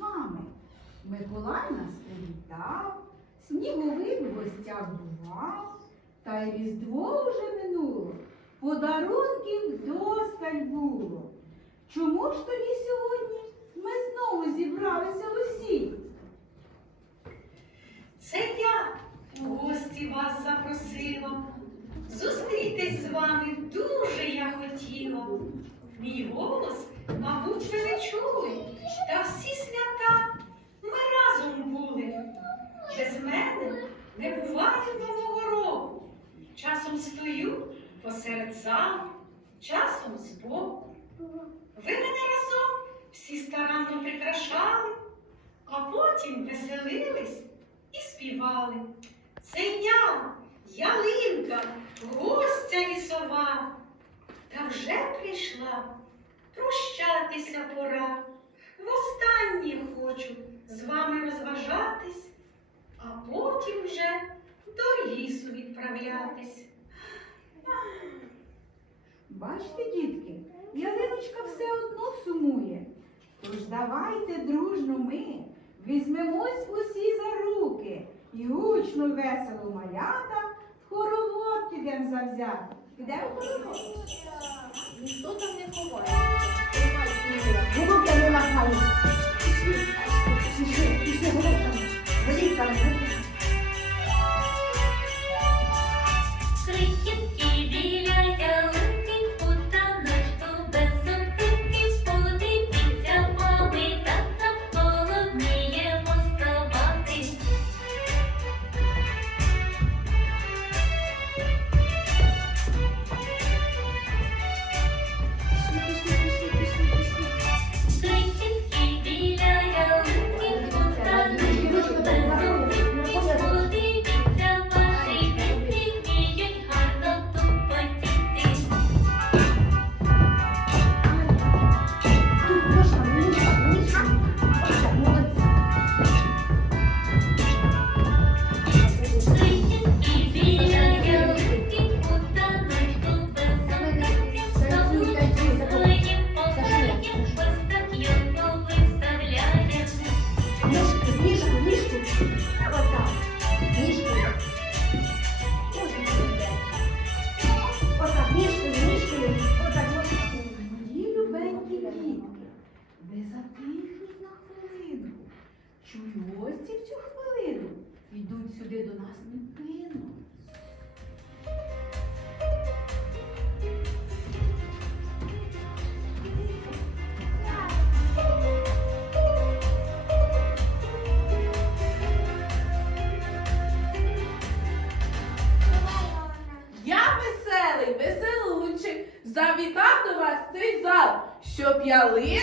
нами. Миколай нас привітав, сніговик в бував, та й Різдво вже минуло, подарунків досталь було. Чому ж тоді сьогодні ми знову зібралися усі? Це я у гості вас запросила. Зустрітись з вами дуже я хотіла. Мій голос, мабуть, ви не чули, та всі свята ми разом були. Без мене не буває нового року. Часом стою посеред залу, часом збоку. Ви мене разом всі старанно прикрашали, а потім веселились і співали. Це я, ялинка, гостя лісова. Та вже прийшла, прощатися пора. Востаннє хочу з вами розважатись, а потім вже до лісу відправлятись. Бачите, дітки, ялиночка все одно сумує. Тож давайте дружно ми візьмемось усі за руки і гучно весело малята в хоровод підем завзято. В хоровод? Ніхто там не ховає. Голубка не махає. Пішли, пішли, пішли голубками. Голубками. Крихітки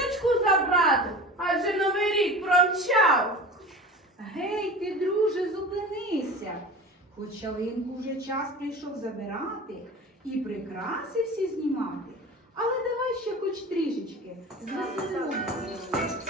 ялиночку забрати, адже новий рік промчав. Гей, ти, друже, зупинися. Хоч ялинку вже час прийшов забирати і прикраси всі знімати. Але давай ще хоч трішечки. Звеселимося.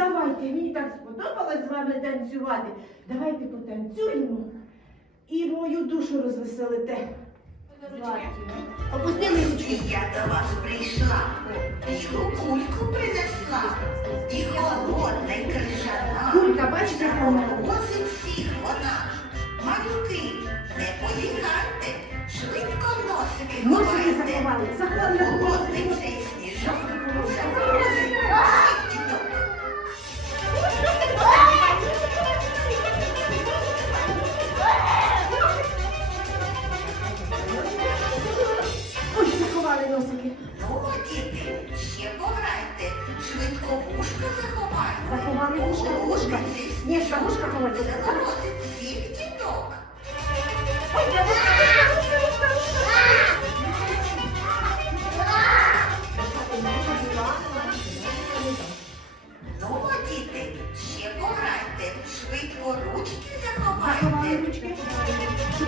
Давайте, мені так сподобалось з вами танцювати. Давайте потанцюємо і мою душу розвеселите. Опустили ручки. Я до вас прийшла, білу кульку принесла, і холодна, й крижана. Кулька, бачите? Возить всіх вона. Малюки, не позігайте, швидко носики Носики заховали. Заховали. Холодний цей сніжок, заморозить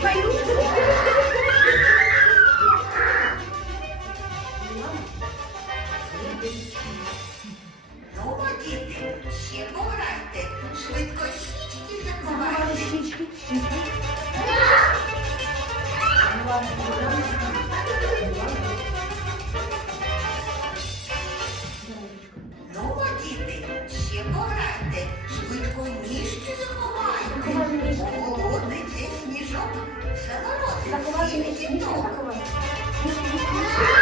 Ну, діти, ще пограйте, швидко щічки Заховали 你你懂啥后面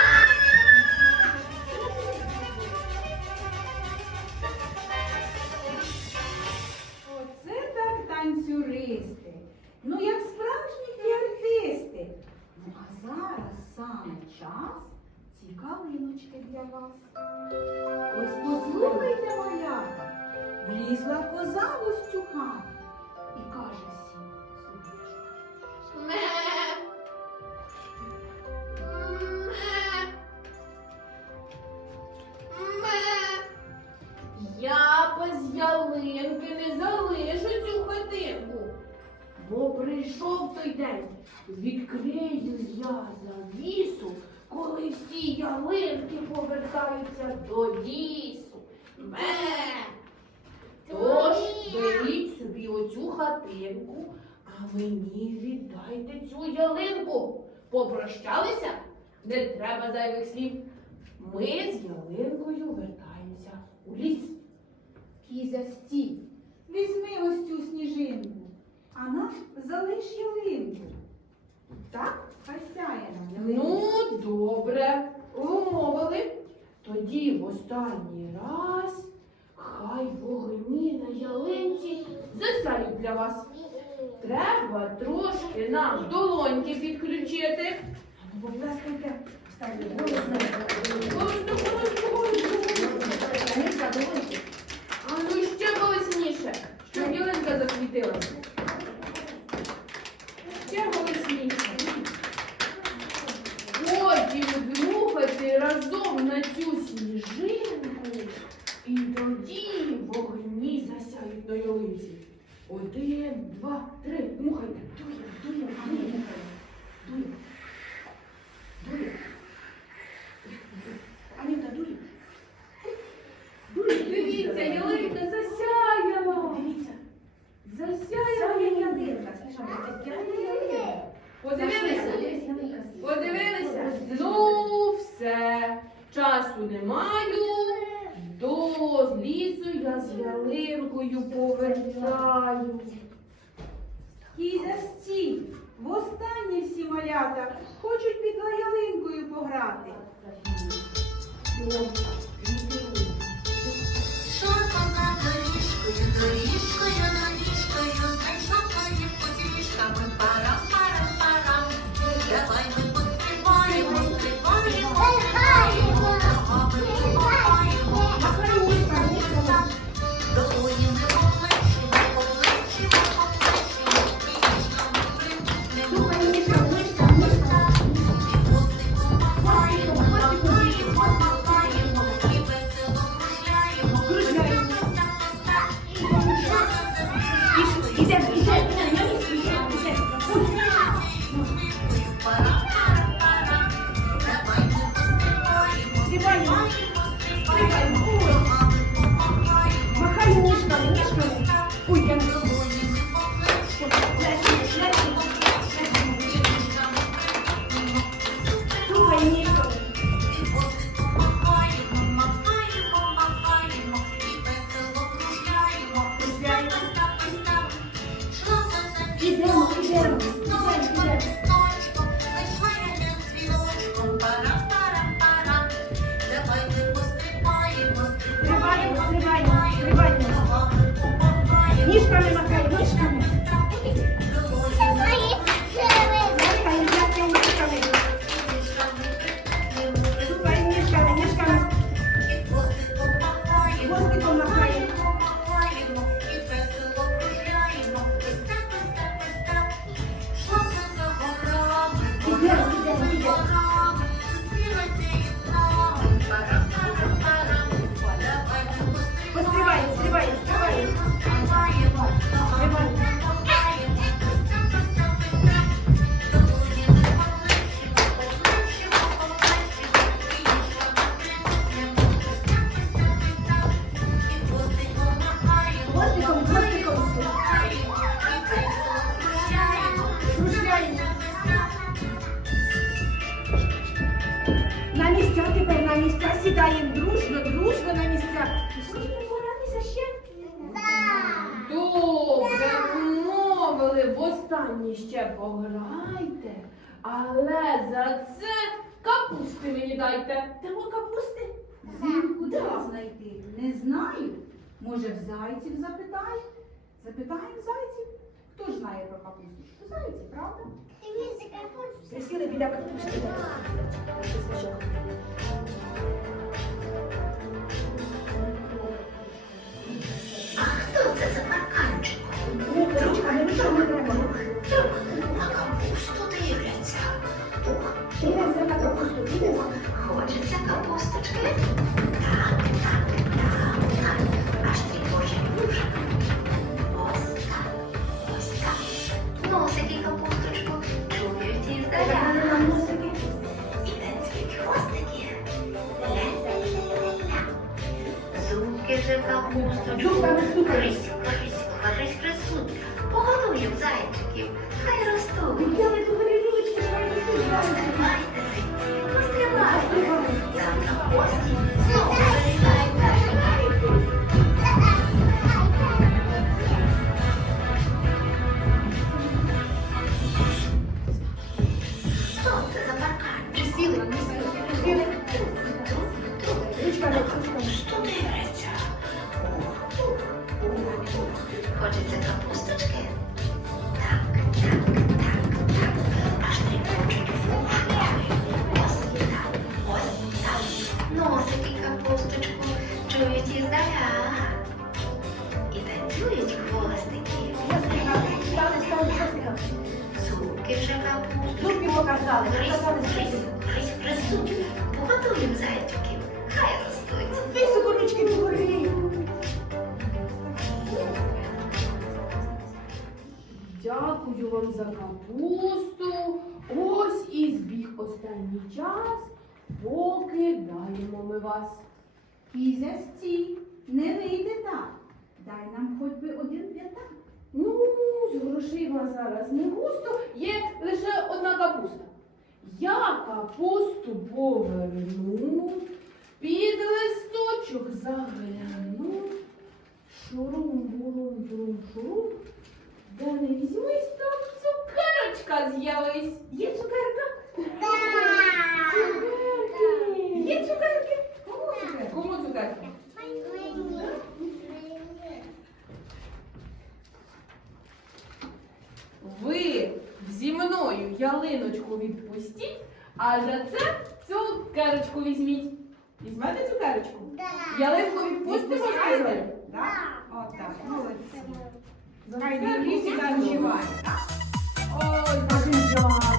прийшов той день, відкрию я завісу, коли всі ялинки повертаються до лісу. Ме. Тож беріть собі оцю хатинку, а мені віддайте цю ялинку. Попрощалися? Не треба зайвих слів. Ми з ялинкою вертаємося у ліс. Кізя стій, візьми ось цю сніжинку, а нам залиш ялинку. Так, хай сяє нам ялинка. Ну, добре, умовили. Тоді в останній раз хай вогні на ялинці засяють для вас. Треба трошки нам долоньки підключити. Будь ласка, йде. Ставлю голосно. Голосно, голосно, голосно. Станиця, останній ще пограйте, але за це капусти мені дайте. Тому капусти? Зимку де знайти? Не знаю. Може, в зайців запитаємо? Запитаємо зайців. Хто ж знає про капусточку? Зайці, правда? Дивіться, капусточку. Присіли біля капусти. зайчиків, хай ростуть. останній час покидаємо ми вас. Кізя сті не вийде так. Дай нам хоч би один п'ятак. Ну, з грошима зараз не густо, є лише одна капуста. Я капусту поверну, під листочок загляну, шурум бурум бурум шурум. Де не візьмись, там цукерочка з'явись. Є цукерка? Є цукерки? Кому цукерки? Кому цукерки? Ви зі мною ялиночку відпустіть, а за це цю цукерочку візьміть. Візьмете цукерочку? Ялинку відпустимо з От так, молодці. Ой, бажання.